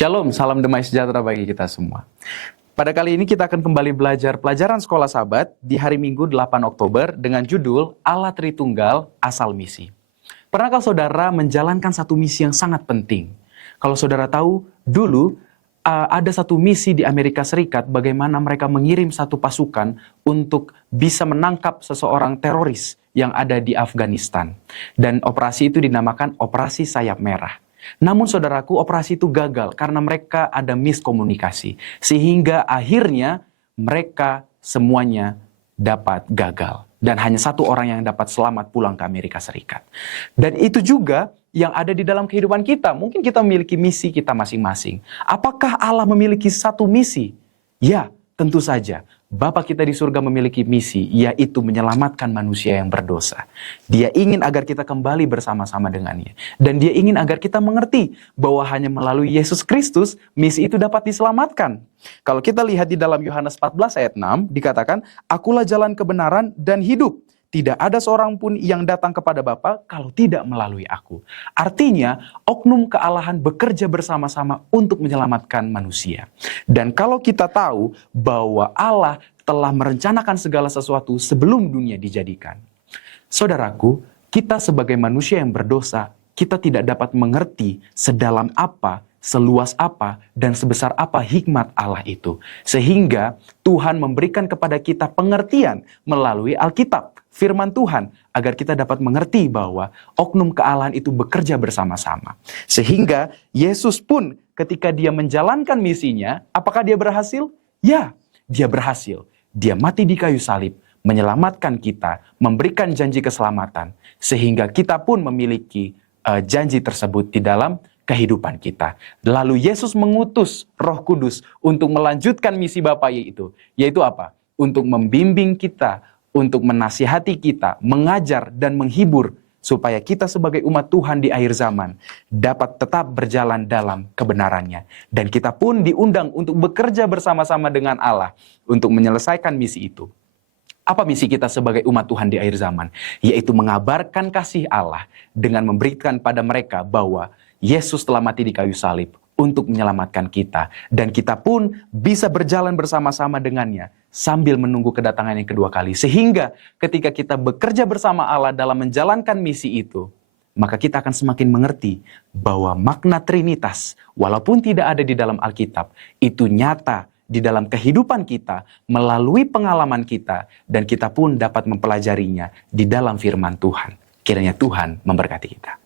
Shalom, salam damai sejahtera bagi kita semua. Pada kali ini kita akan kembali belajar pelajaran sekolah Sabat di hari Minggu 8 Oktober dengan judul Allah Tritunggal Asal Misi. Pernahkah saudara menjalankan satu misi yang sangat penting? Kalau saudara tahu, dulu ada satu misi di Amerika Serikat bagaimana mereka mengirim satu pasukan untuk bisa menangkap seseorang teroris yang ada di Afghanistan. Dan operasi itu dinamakan Operasi Sayap Merah. Namun saudaraku, operasi itu gagal karena mereka ada miskomunikasi. Sehingga akhirnya mereka semuanya dapat gagal. Dan hanya satu orang yang dapat selamat pulang ke Amerika Serikat. Dan itu juga yang ada di dalam kehidupan kita. Mungkin kita memiliki misi kita masing-masing. Apakah Allah memiliki satu misi? Ya, tentu saja. Bapa kita di surga memiliki misi, yaitu menyelamatkan manusia yang berdosa. Dia ingin agar kita kembali bersama-sama dengannya. Dan dia ingin agar kita mengerti bahwa hanya melalui Yesus Kristus, misi itu dapat diselamatkan. Kalau kita lihat di dalam Yohanes 14 ayat 6, dikatakan, "Akulah jalan kebenaran dan hidup. Tidak ada seorang pun yang datang kepada Bapa kalau tidak melalui aku." Artinya, oknum kealahan bekerja bersama-sama untuk menyelamatkan manusia. Dan kalau kita tahu bahwa Allah telah merencanakan segala sesuatu sebelum dunia dijadikan. Saudaraku, kita sebagai manusia yang berdosa, kita tidak dapat mengerti sedalam apa, seluas apa, dan sebesar apa hikmat Allah itu. Sehingga Tuhan memberikan kepada kita pengertian melalui Alkitab. Firman Tuhan, agar kita dapat mengerti bahwa oknum kealahan itu bekerja bersama-sama. Sehingga Yesus pun ketika dia menjalankan misinya, apakah dia berhasil? Ya, dia berhasil. Dia mati di kayu salib, menyelamatkan kita, memberikan janji keselamatan. Sehingga kita pun memiliki janji tersebut di dalam kehidupan kita. Lalu Yesus mengutus Roh Kudus untuk melanjutkan misi Bapa itu. Yaitu apa? Untuk membimbing kita, untuk menasihati kita, mengajar dan menghibur, supaya kita sebagai umat Tuhan di akhir zaman dapat tetap berjalan dalam kebenarannya. Dan kita pun diundang untuk bekerja bersama-sama dengan Allah untuk menyelesaikan misi itu. Apa misi kita sebagai umat Tuhan di akhir zaman? Yaitu mengabarkan kasih Allah dengan memberikan pada mereka bahwa Yesus telah mati di kayu salib untuk menyelamatkan kita. Dan kita pun bisa berjalan bersama-sama dengannya sambil menunggu kedatangan yang kedua kali. Sehingga ketika kita bekerja bersama Allah dalam menjalankan misi itu, maka kita akan semakin mengerti bahwa makna Trinitas, walaupun tidak ada di dalam Alkitab, itu nyata di dalam kehidupan kita, melalui pengalaman kita, dan kita pun dapat mempelajarinya di dalam firman Tuhan. Kiranya Tuhan memberkati kita.